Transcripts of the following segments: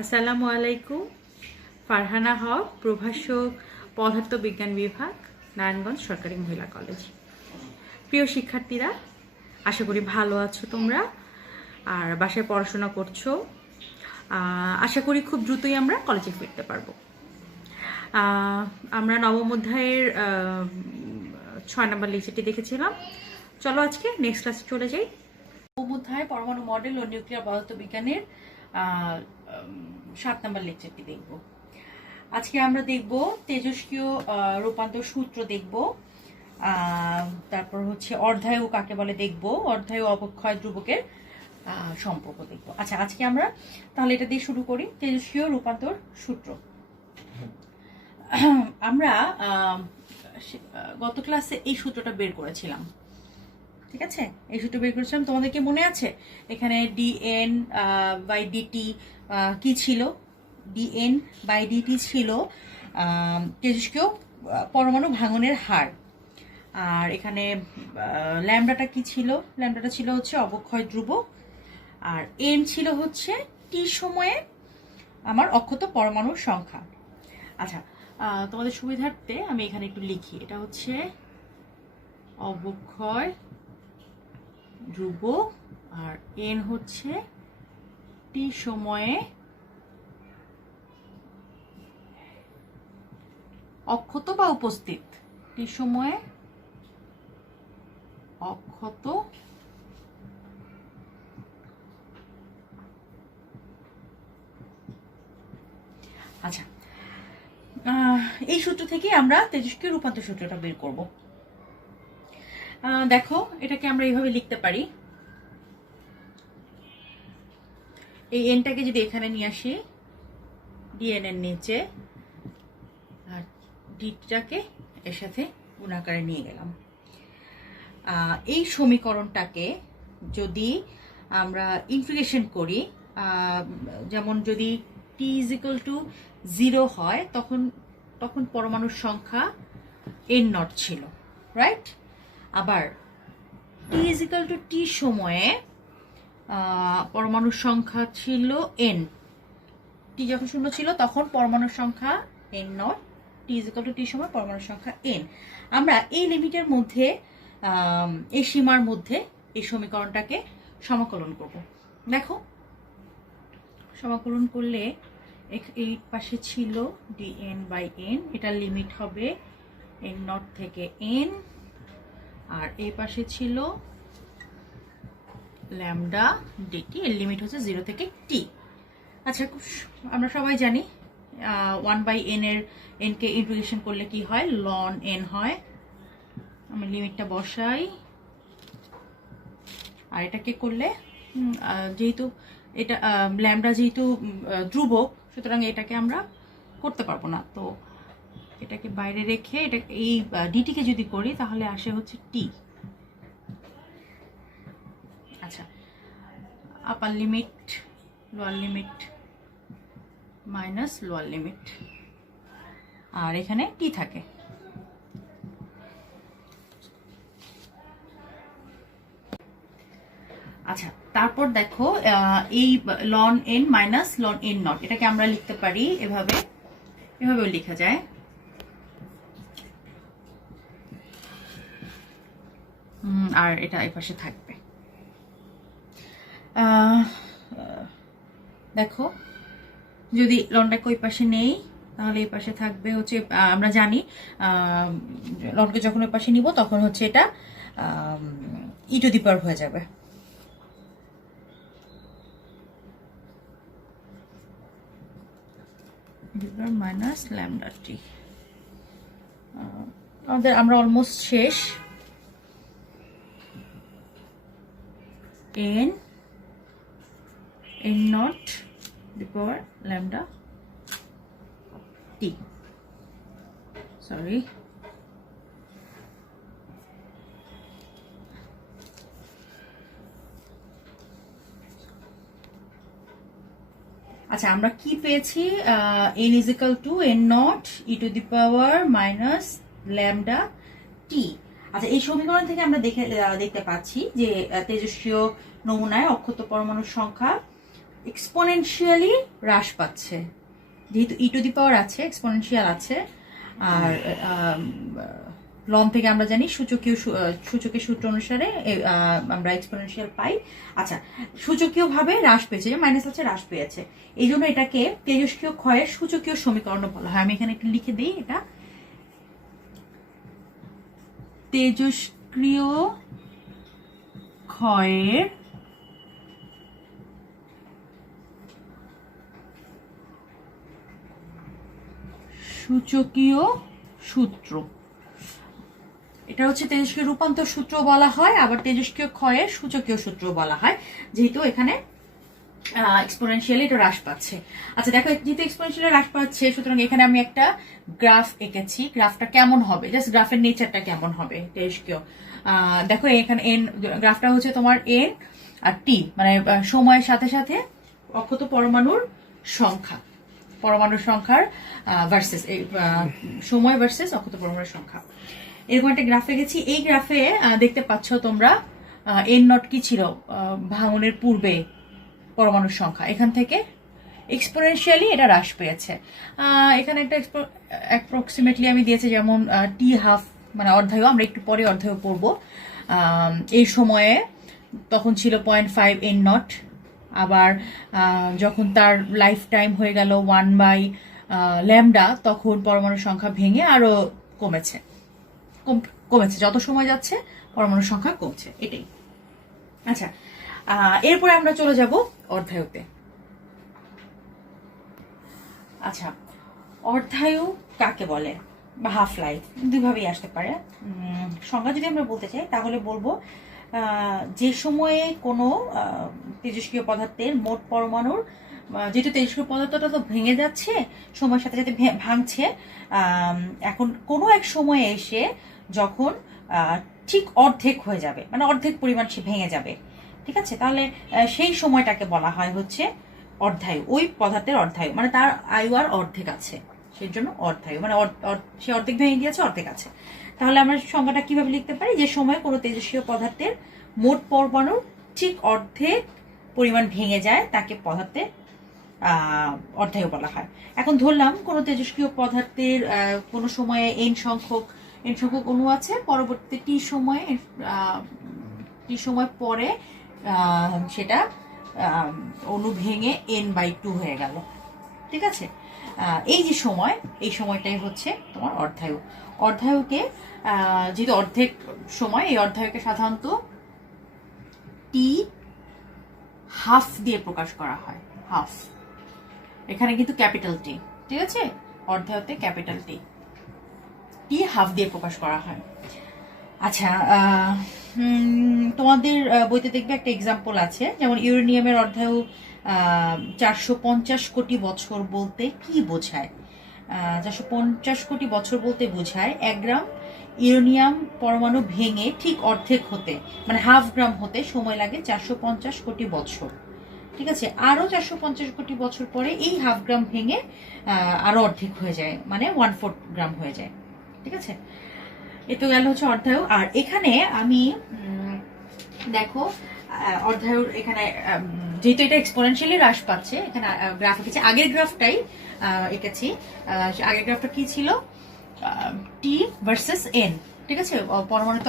আসসালামু আলাইকুম। ফারহানা হক, প্রভাষক, পদার্থবিজ্ঞান বিভাগ, নারায়ণগঞ্জ সরকারি মহিলা কলেজ। প্রিয় শিক্ষার্থীরা, আশা করি ভালো আছো তোমরা আর বাসায় পড়াশোনা করছো। আশা করি খুব দ্রুতই আমরা কলেজে ফিরতে পারবো। আমরা নবম অধ্যায়ের 6 নম্বর লেকচারটি দেখেছিলাম। চলো আজকে নেক্সট ক্লাসে চলে যাই। নবম অধ্যায় পরমাণু মডেল ও নিউক্লিয়ার পদার্থবিজ্ঞানের 7 নম্বর লেকচারটি দেখব। আজকে আমরা দেখব তেজস্ক্রিয় রূপান্তর সূত্র দেখব, তারপর হচ্ছে অর্ধায়ু কাকে বলে দেখব, অর্ধায়ু অবক্ষয় ধ্রুবকের সম্পর্ক দেখব। আচ্ছা, আজকে আমরা তাহলে এটা দিয়ে শুরু করি। তেজস্ক্রিয় রূপান্তর সূত্র আমরা গত ক্লাসে এই সূত্রটা বের করেছিলাম, ঠিক আছে? এই সূত্র বের করেছিলাম, তোমাদেরকে মনে আছে? এখানে dn বাই ডিটি কি ছিল? dn বাই ডিটি ছিল তেজস্ক্রিয় পরমাণু ভাঙনের হার। আর এখানে ল্যামডাটা কি ছিল? ল্যামডাটা ছিল হচ্ছে অবক্ষয় ধ্রুবক, আর n ছিল হচ্ছে টি সময়ে আমার অক্ষত পরমাণুর সংখ্যা। আচ্ছা, তোমাদের সুবিধার্থে আমি এখানে একটু লিখি। এটা হচ্ছে অবক্ষয় ধ্রুবক আর n হচ্ছে টি সময়ে অক্ষত বা উপস্থিত, টি সময়ে অক্ষত আচ্ছা, এই সূত্র থেকে আমরা তেজস্ক্রিয় রূপান্তর সূত্রটা বের করব। দেখো, এটাকে আমরা এইভাবে লিখতে পারি। এই এনটাকে যদি এখানে নিয়ে আসি ডিএন এর নিচে, আর ডিটাকে এর সাথে গুণাকারে নিয়ে গেলাম। এই সমীকরণটাকে যদি আমরা ইন্টিগ্রেশন করি, যেমন যদি টি ইজ ইকুয়াল টু 0 হয়, তখন পরমাণুর সংখ্যা n নট ছিল, রাইট? আবার টি ইজ ইকুয়াল টু টি সময়ে পরমাণুর সংখ্যা ছিল n। টি যখন 0 ছিল তখন পরমাণুর সংখ্যা n naught, T is equal to T সময় পরমাণুর সংখ্যা n। আমরা এই লিমিটের মধ্যে, এই সীমার মধ্যে এই সমীকরণটাকে সমাকলন করব। দেখো, সমাকলন করলে এই পাশে ছিল dn বাই n, এটার লিমিট হবে n নট থেকে n, আর এই পাশে ছিল ল্যামডা ডিটি, এর লিমিট হচ্ছে 0 থেকে t। আচ্ছা, আমরা সবাই জানি 1 বাই n এর n কে ইন্টিগ্রেশন করলে কি হয়? ln n হয়। আমি লিমিটটা বসাই। আর এটাকে করলে যেহেতু এটা ল্যামডা যেহেতু ধ্রুবক, সুতরাং এটাকে আমরা করতে পারবো না, তো এটাকে বাইরে রেখে এটা এই ডিটিকে যদি করি তাহলে আসে হচ্ছে টি। আচ্ছা, upper limit, lower limit minus lower limit, আর এখানে টি থাকে। আচ্ছা, তারপর দেখো এই ln n minus ln n naught, এটাকে আমরা লিখতে পারি এভাবে, এভাবেও লেখা যায়। আর এটা এই পাশে থাকবে। দেখো, যদি লনটাকে ওই পাশে নেই তাহলে এই পাশে থাকবে হচ্ছে, আমরা জানি লনকে যখন ওই পাশে নিব তখন হচ্ছে এটা ই টু দি পাওয়ার হয়ে যাবে। Minus lambda T. আমরা অলমোস্ট শেষ। n naught the power lambda T, sorry, আচ্ছা, আমরা কি পেয়েছি? n is equal to n naught e to the power minus lambda T. আচ্ছা, এই সমীকরণ থেকে আমরা দেখতে পাচ্ছি যে তেজস্ক্রিয় নমুনায় অক্ষত পরমাণুর সংখ্যা এক্সপোনেনশিয়ালি হ্রাস পাচ্ছে, যেহেতু ই টু দি পাওয়ার আছে, এক্সপোনেনশিয়াল আছে। আর লন থেকে আমরা জানি সূচকের সূত্র অনুসারে আমরা এক্সপোনেনশিয়াল পাই। আচ্ছা, সূচকীয় ভাবে হ্রাস পেয়েছে, যে মাইনাস আছে হ্রাস পেয়েছে, এই জন্য এটাকে তেজস্ক্রিয় ক্ষয়ের সূচকীয় সমীকরণ বলা হয়। আমি এখানে একটু লিখে দিই, এটা তেজস্ক্রিয় ক্ষয়ের সূচকীয় সূত্র। এটা হচ্ছে তেজস্ক্রিয় রূপান্তর সূত্র বলা হয়, আবার তেজস্ক্রিয় ক্ষয়ের সূচকীয় সূত্র বলা হয়, যেহেতু এখানে এক্সপোনেনশিয়ালি এটা হ্রাস পাচ্ছে। আচ্ছা দেখো, যেহেতু এক্সপোনেনশিয়ালি হ্রাস পাচ্ছে, সুতরাং এখানে আমি একটা গ্রাফ এঁকেছি। গ্রাফটা কেমন হবে, জাস্ট গ্রাফের নেচারটা কেমন হবে তেজস্ক্রিয়। দেখো এখানে এন, গ্রাফটা হচ্ছে তোমার এন আর টি, মানে সময়ের সাথে সাথে অক্ষত পরমাণুর সংখ্যা, পরমাণুর সংখ্যার ভার্সেস সময় ভার্সেস অক্ষত পরমাণুর সংখ্যা, এরকম একটা গ্রাফে গেছি। এই গ্রাফে দেখতে পাচ্ছ তোমরা এন নট কি ছিল, ভাঙনের পূর্বে পরমাণুর সংখ্যা, এখান থেকে এক্সপোনেনশিয়ালি এটা হ্রাস পেয়েছে। এখানে একটা অ্যাপ্রক্সিমেটলি আমি দিয়েছি, যেমন টি হাফ মানে অর্ধায়ু, আমরা একটু পরে অর্ধায়ু পড়বো। এই সময়ে তখন ছিল 0.5 এন নট, আবার যখন তার লাইফ টাইম হয়ে গেল 1/λ, তখন পরমাণুর সংখ্যা ভেঙে আরো কমেছে, যত সময় যাচ্ছে পরমাণুর সংখ্যা কমছে, এটাই। আচ্ছা, এরপরে আমরা চলে যাব অর্ধায়ুতে। আচ্ছা, অর্ধায়ু কাকে বলে বা হাফ লাইফ, দুইভাবেই আসতে পারে। সংজ্ঞা যদি আমরা বলতে চাই তাহলে বলবো, যে সময়ে কোনো তেজস্ক্রিয় পদার্থের মোট পরমাণুর, যেহেতু তেজস্ক্রিয় পদার্থটা তো ভেঙে যাচ্ছে, সময়ের সাথে সাথে ভাঙছে, এখন কোনো এক সময়ে এসে যখন ঠিক অর্ধেক হয়ে যাবে, মানে অর্ধেক পরিমাণ সে ভেঙে যাবে, ঠিক আছে, তাহলে সেই সময়টাকে বলা হয় হচ্ছে অর্ধায়ু, ওই পদার্থের অর্ধায়ু, মানে তার আয়ু আর অর্ধেক আছে, সেই জন্য অর্ধায়ু, মানে সে অর্ধেক ভেঙে গিয়েছে, অর্ধেক আছে। তাহলে আমরা সংখ্যাটা কিভাবে লিখতে পারি, যে সময় কোনো তেজস্ক্রিয় পদার্থের মোট পরমাণুর ঠিক অর্ধেক পরিমাণ ভেঙে যায় তাকে পদার্থের অর্ধায়ু বলা হয়। এখন ধরলাম কোনো তেজস্ক্রিয় পদার্থের কোনো সময়ে এন সংখ্যক অণু আছে, পরবর্তী টি সময় পরে সেটা অণু ভেঙে n/2 হয়ে গেল, ঠিক আছে। এই যে সময়, এই সময়টাই হচ্ছে তোমার অর্ধায়ু। অর্ধায়ুকে যেহেতু অর্ধেক সময়, এই অর্ধায়ুকে সাধারণত টি হাফ দিয়ে প্রকাশ করা হয়, হাফ, এখানে কিন্তু ক্যাপিটাল টি, ঠিক আছে, অর্ধায়ুতে ক্যাপিটাল টি হাফ দিয়ে প্রকাশ করা হয়। আচ্ছা, তোমাদের বইতে দেখবে একটা এক্সাম্পল আছে, যেমন ইউরেনিয়ামের অর্ধায়ু 450 কোটি বছর বলতে কি বোঝায়? 450 কোটি বছর বলতে বোঝায় 1 গ্রাম ইউরেনিয়াম পরমাণু ভেঙে ঠিক অর্ধেক হতে, মানে হাফ গ্রাম হতে সময় লাগে 450 কোটি বছর, ঠিক আছে। আরো 450 কোটি বছর পরে এই হাফ গ্রাম ভেঙে আরো অর্ধেক হয়ে যায়, মানে 1/4 গ্রাম হয়ে যায়, ঠিক আছে। এ তো গেল হচ্ছে অর্ধায়ু। আর এখানে আমি দেখো অর্ধায়ুর এখানে যেহেতু এটা এক্সপোনেনশিয়ালি হ্রাস পাচ্ছে, এখানে গ্রাফ এঁকেছি, আগের গ্রাফটাই এঁকেছি। আগের গ্রাফটা কি ছিল, টি ভার্সেস এন, ঠিক আছে। পরমাণুতে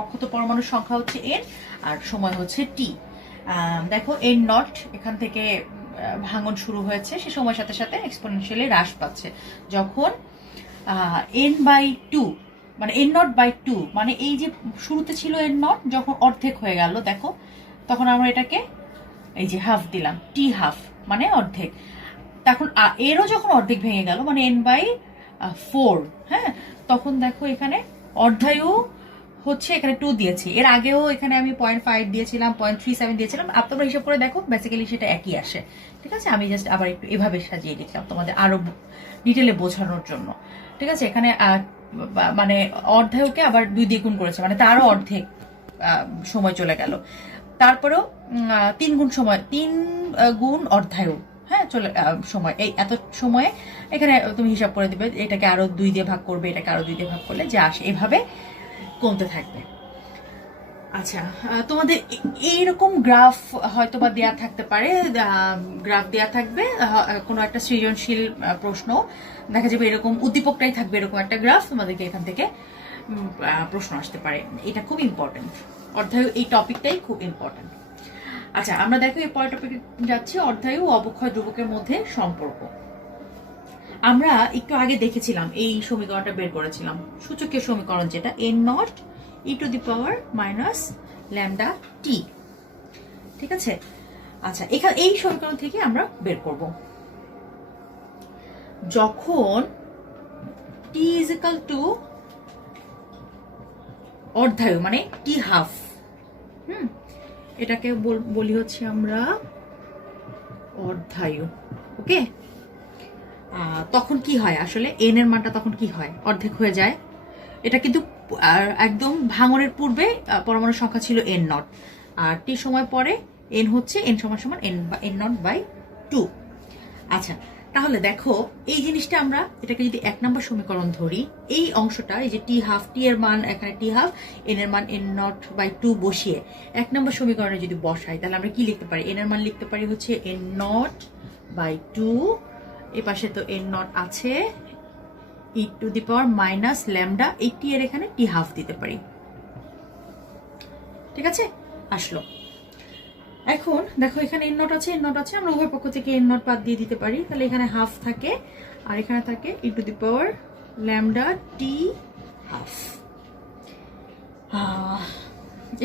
অক্ষত পরমাণুর সংখ্যা হচ্ছে এন আর সময় হচ্ছে টি। দেখো এন নট এখান থেকে ভাঙন শুরু হয়েছে, সে সময়ের সাথে সাথে এক্সপোনেনশিয়ালি হ্রাস পাচ্ছে, যখন n/2 মানে n0/2, মানে এই যে শুরুতে ছিল n0, যখন অর্ধেক হয়ে গেল দেখো, তখন আমরা এটাকে এই যে হাফ দিলাম, টি হাফ মানে অর্ধেক। তখন এরও যখন অর্ধেক ভেঙে গেল, মানে n/4, হ্যাঁ, তখন দেখো এখানে অর্ধায়ু হচ্ছে, এখানে 2 দিয়েছি, এর আগেও এখানে আমি 0.5 দিয়েছিলাম, 0.37 দিয়েছিলাম, তোমরা হিসাব করে দেখো, বেসিক্যালি সেটা একই আসে, ঠিক আছে। আমি জাস্ট আবার একটু এভাবে সাজিয়ে দিচ্ছিলাম তোমাদের আরো ডিটেলে বোঝানোর জন্য, ঠিক আছে। এখানে মানে অর্ধায়ুকে আবার 2 দিয়ে গুণ করেছে, মানে তারও অর্ধেক সময় চলে গেল। তারপরেও 3 গুণ অর্ধায়ু, হ্যাঁ, চলে সময়, এই এত সময়ে এখানে তুমি হিসাব করে দিবে, এটাকে আরো 2 দিয়ে ভাগ করবে, এটাকে আরো 2 দিয়ে ভাগ করলে যা আসে, এভাবে কমতে থাকবে। আচ্ছা, তোমাদের এইরকম গ্রাফ হয়তো বা দেয়া থাকতে পারে, গ্রাফ দেয়া থাকবে, কোনো একটা সৃজনশীল প্রশ্ন দেখা যাবে এরকম উদ্দীপকটাই থাকবে, এরকম একটা গ্রাফ, তোমাদেরকে এখান থেকে প্রশ্ন আসতে পারে। এটা খুব ইম্পর্টেন্ট, অর্ধায়ু এই টপিকটাই খুব ইম্পর্টেন্ট। আচ্ছা, আমরা দেখো এই পরের টপিকে যাচ্ছি, অর্ধায়ু ও অবক্ষয় ধ্রুবকের মধ্যে সম্পর্ক। আমরা একটু আগে দেখেছিলাম, এই সমীকরণটা বের করেছিলাম, সূচকীয় সমীকরণ, যেটা n naught e to the power minus lambda T. ঠিক আছে? আচ্ছা, এখানে এই সমীকরণ থেকে আমরা বের করব যখন t ইজ ইকাল টু অর্ধায়ু, মানে t হাফ, এটাকে বলি হচ্ছে আমরা অর্ধায়ু। ওকে, তখন কি হয় আসলে, এন এর মানটা তখন কি হয়, অর্ধেক হয়ে যায়। এটা কিন্তু একদম ভাঙনের পূর্বে পরমাণুর সংখ্যা ছিল এন নট, আর টি সময় পরে এন হচ্ছে এন সমান সমান এন নট বাই 2। আচ্ছা, তাহলে দেখো এই জিনিসটা আমরা এটাকে যদি 1 নম্বর সমীকরণ ধরি, এই অংশটা, এই যে টি হাফ, টি এর মান এখানে টি হাফ, এন এর মান এন নট বাই 2 বসিয়ে 1 নম্বর সমীকরণে যদি বসাই, তাহলে আমরা কি লিখতে পারি, এন এর মান লিখতে পারি হচ্ছে এন নট বাই 2, এই পাশে তো এন নট আছে, e to the power minus lambda, এই টি এর এখানে টি হাফ দিতে পারি। ঠিক আছে, আসলো। এখন দেখো এখানে এন নট আছে, এন নট আছে, আমরা উভয় পক্ষ থেকে এন নট বাদ দিয়ে দিতে পারি, তাহলে এখানে হাফ থাকে আর এখানে থাকে e to the power lambda T half.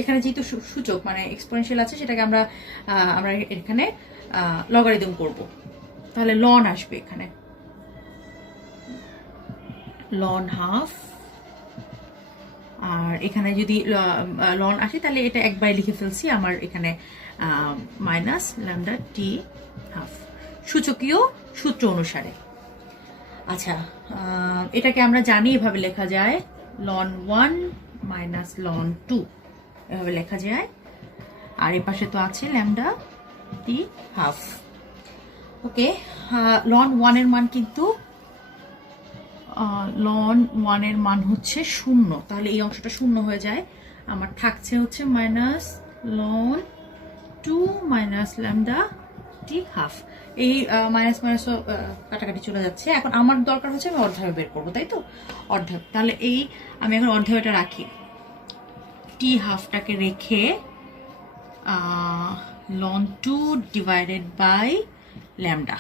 এখানে যেহেতু সূচক মানে এক্সপোনেনশিয়াল আছে, সেটাকে আমরা এখানে লগারিদম করব, তাহলে লন আসবে, এখানে লন হাফ, আর এখানে যদি লন আসে তাহলে এটা একবারে লিখে ফেলছি, আমার এখানে মাইনাস ল্যামডা টি হাফ, সূচকীয় সূত্র অনুসারে। আচ্ছা, এটাকে আমরা জানি এভাবে লেখা যায়, লন 1 মাইনাস লন 2 এভাবে লেখা যায়, আর এর পাশে তো আছে ল্যামডা টি হাফ। ওকে, লন 1 এর মান কিন্তু লন 1 এর মান হচ্ছে 0, তাহলে এই অংশটা 0 হয়ে যায়, আমার থাকছে হচ্ছে minus loan 2 minus lambda T half. এই মাইনাস মাইনাস কাটাকাটি চলে যাচ্ছে। এখন আমার দরকার হচ্ছে আমি অর্ধায়ু বের করবো, তাই তো, অর্ধায়ু। তাহলে এই আমি এখন অর্ধায়ুটা রাখি, টি হাফটাকে রেখে লন 2 ডিভাইডেড বাই ল্যামডা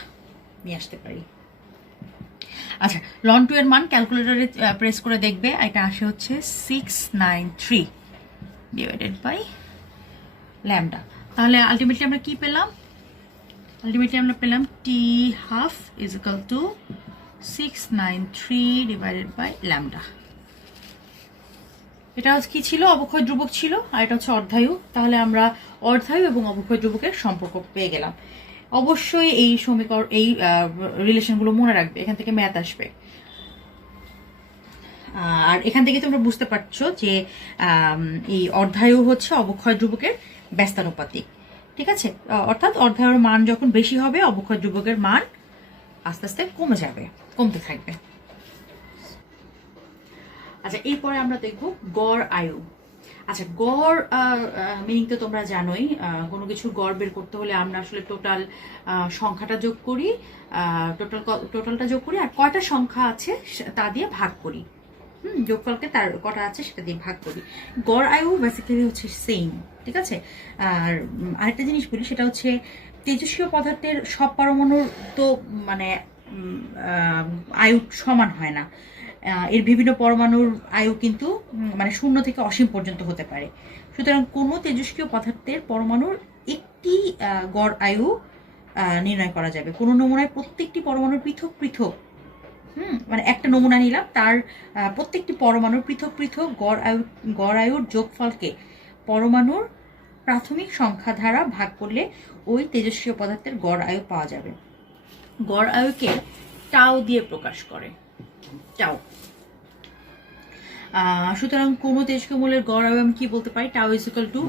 নিয়ে আসতে পারি। আচ্ছা, লন 2 এর মান ক্যালকুলেটরে প্রেস করে দেখবে, এটা আসে হচ্ছে 693 ডিভাইডেড বাই ল্যামডা। তাহলে আলটিমেটলি আমরা কি পেলাম, আলটিমেটলি আমরা পেলাম T half is equal to 693 divided by lambda. এটা কি ছিল, অবক্ষয় ধ্রুবক ছিল, আর এটা হচ্ছে অর্ধায়ু। তাহলে আমরা অর্ধায়ু এবং অবক্ষয় ধ্রুবকের সম্পর্ক পেয়ে গেলাম। অবশ্যই এই সমীকরণ, এই রিলেশনগুলো মনে রাখবে, এখান থেকে ম্যাথ আসবে। আর এখান থেকে তোমরা বুঝতে পারছো যে এই অর্ধায়ু হচ্ছে অবক্ষয় ধ্রুবকের ব্যস্তানুপাতিক। ঠিক আছে, অর্থাৎ অর্ধায়ুর মান যখন বেশি হবে, অবক্ষয় ধ্রুবকের মান আস্তে আস্তে কমে যাবে, কমতে থাকবে। আচ্ছা, এরপরে আমরা দেখব গড় আয়ু। আচ্ছা, গড় মিনিং তো তোমরা জানোই, কোনো কিছুর গড় বের করতে হলে আমরা আসলে টোটাল সংখ্যাটা যোগ করি, টোটালটা যোগ করি, আর কয়টা সংখ্যা আছে তা দিয়ে ভাগ করি, যোগফলকে তার কটা আছে সেটা দিয়ে ভাগ করি। গড় আয়ু বেসিক্যালি হচ্ছে সেম। ঠিক আছে, আর আরেকটা জিনিস বলি, সেটা হচ্ছে তেজস্ক্রিয় পদার্থের সব পরমাণুর তো মানে আয়ু সমান হয় না, এর বিভিন্ন পরমাণুর আয়ু কিন্তু মানে 0 থেকে অসীম পর্যন্ত হতে পারে। সুতরাং কোনো তেজস্ক্রিয় পদার্থের পরমাণুর একটি গড় আয়ু নির্ণয় করা যাবে। কোনো নমুনায় প্রত্যেকটি পরমাণুর পৃথক পৃথক, মানে একটা নমুনা নিলাম, তার প্রত্যেকটি পরমাণুর পৃথক পৃথক গড় আয়ুর যোগফলকে পরমাণুর প্রাথমিক সংখ্যা দ্বারা ভাগ করলে ওই তেজস্ক্রিয় পদার্থের গড় আয়ু পাওয়া যাবে। গড় আয়ুকে টাও দিয়ে প্রকাশ করে, টাও। সুতরাং কোন তেজস্ক্রিয় মৌলের গড় আয়ু আমি কি বলতে পারি, টাও ইজ ইকুয়াল টু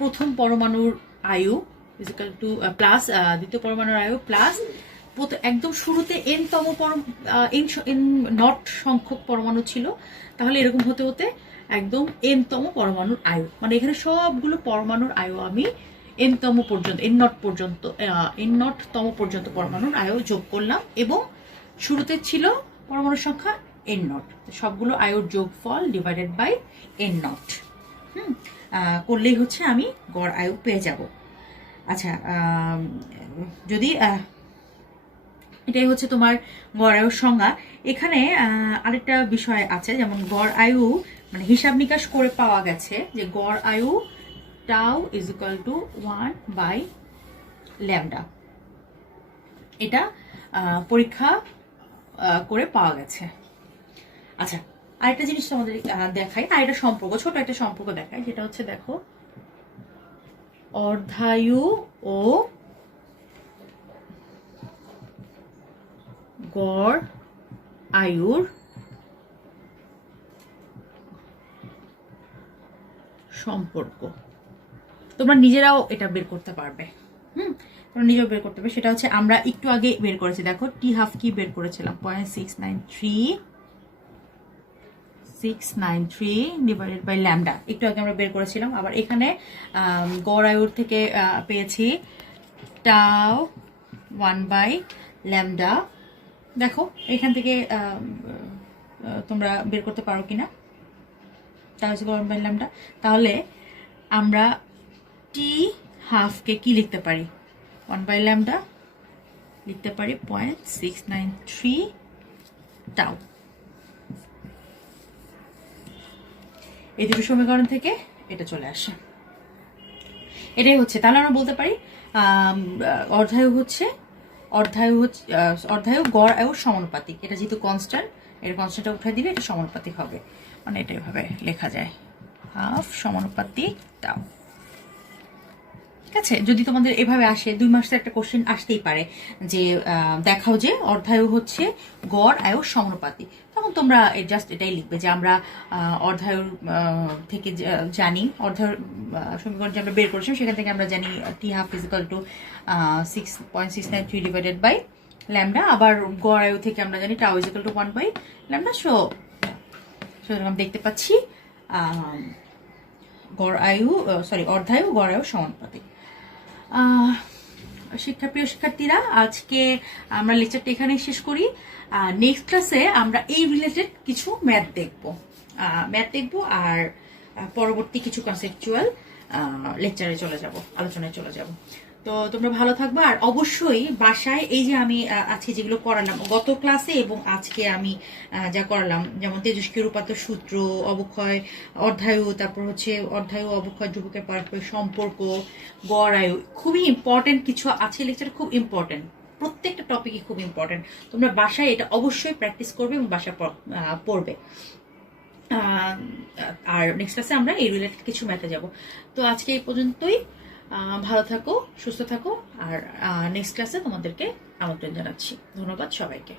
প্রথম পরমাণুর আয়ু ইজ ইকুয়াল টু প্লাস দ্বিতীয় পরমাণুর আয়ু প্লাস একদম শুরুতে এন নট সংখ্যক পরমাণু ছিল, তাহলে এরকম হতে হতে একদম এনতম পরমাণুর আয়ু, মানে এখানে সবগুলো পরমাণুর আয়ু আমি এনতম পর্যন্ত এন নটতম পর্যন্ত পরমাণুর আয়ু যোগ করলাম, এবং শুরুতে ছিল পরমাণুর সংখ্যা n0, সবগুলো আয়ুর যোগফল ডিভাইডেড বাই n0 করলেই হচ্ছে আমি গড় আয়ু পেয়ে যাব। আচ্ছা, যদি এটাই হচ্ছে তোমার গড় আয়ুর সংজ্ঞা। এখানে আরেকটা বিষয় আছে, যেমন গড় আয়ু মানে হিসাব নিকাশ করে পাওয়া গেছে যে গড় আয়ু টাউ ইজ ইকুয়াল টু 1/λ। এটা পরীক্ষা করে পাওয়া গেছে। আচ্ছা, আরেকটা জিনিস তোমাদের দেখাই, আরেকটা সম্পর্ক, ছোট একটা সম্পর্ক দেখাই, যেটা হচ্ছে দেখো অর্ধায়ু ও গড় আয়ুর সম্পর্ক। তোমরা নিজেরাও এটা বের করতে পারবে, তোমরা নিজেও বের করতে পারবে। সেটা হচ্ছে আমরা একটু আগে বের করেছি, দেখো টি হাফ কি বের করেছিলাম, 0.693 ডিভাইডেড বাই ল্যামডা, একটু আগে আমরা বের করেছিলাম। আবার এখানে গড় আয়ুর থেকে পেয়েছি টাও 1/λ। দেখো এখান থেকে তোমরা বের করতে পারো কিনা, তা হচ্ছে 1/λ। তাহলে আমরা টি হাফকে কি লিখতে পারি, 1/λ লিখতে পারি 0.693 টাউ। এই দুটো সমীকরণ থেকে এটা চলে আসে, এটাই হচ্ছে। তাহলে আমরা বলতে পারি অর্ধায়ু গড় আয়ুর সমানুপাতিক। এটা যেহেতু কনস্ট্যান্ট, এর কনস্ট্যান্টটা উঠে দিলে এটা সমানুপাতিক হবে, মানে এটা এভাবে লেখা যায়, হাফ সমানুপাতিক টাউ। ঠিক আছে, যদি তোমাদের এভাবে আসে 2 মাসের একটা কোশ্চেন আসতেই পারে যে দেখাও যে অর্ধায়ু হচ্ছে গড় আয়ুর সমানুপাতিক, তখন তোমরা জাস্ট এটাই লিখবে যে আমরা অর্ধায়ুর থেকে জানি, অর্ধায়ুর সমীকরণ যে আমরা বের করেছিলাম সেখান থেকে আমরা জানি T half is equal to 6.693 divided by lambda. আবার গড় আয়ু থেকে আমরা জানি টাউ ইজ ইকুয়াল টু 1/λ। সুতরাং দেখতে পাচ্ছি অর্ধায়ু গড় আয়ু সমানুপাতিক। প্রিয় শিক্ষার্থীরা, আজকে আমরা লেকচারটা এখানে শেষ করি। নেক্সট ক্লাসে আমরা এই রিলেটেড কিছু ম্যাথ দেখব আর পরবর্তী কিছু কনসেপচুয়াল লেকচারে চলে যাব, আলোচনায় চলে যাব। তো তোমরা ভালো থাকবে, আর অবশ্যই বাসায় এই যে আমি আজকে যেগুলো করালাম গত ক্লাসে এবং আজকে আমি যা করালাম, যেমন তেজস্ক্রিয় রূপান্তর সূত্র, অবক্ষয়, অর্ধায়ু, তারপর হচ্ছে অর্ধায়ু অবক্ষয় ধ্রুবকের পারস্পরিক সম্পর্ক, গড় আয়ু, খুবই ইম্পর্টেন্ট কিছু আছে লেকচার, খুব ইম্পর্টেন্ট, প্রত্যেকটা টপিকই খুব ইম্পর্টেন্ট। তোমরা বাসায় এটা অবশ্যই প্র্যাকটিস করবে এবং বাসায় পড়বে। আর নেক্সট ক্লাসে আমরা এই রিলেটেড কিছু ম্যাথে যাব। তো আজকে এই পর্যন্তই, ভালো থাকো, সুস্থ থাকো, আর নেক্সট ক্লাসে তোমাদেরকে আমন্ত্রণ জানাচ্ছি। ধন্যবাদ সবাইকে।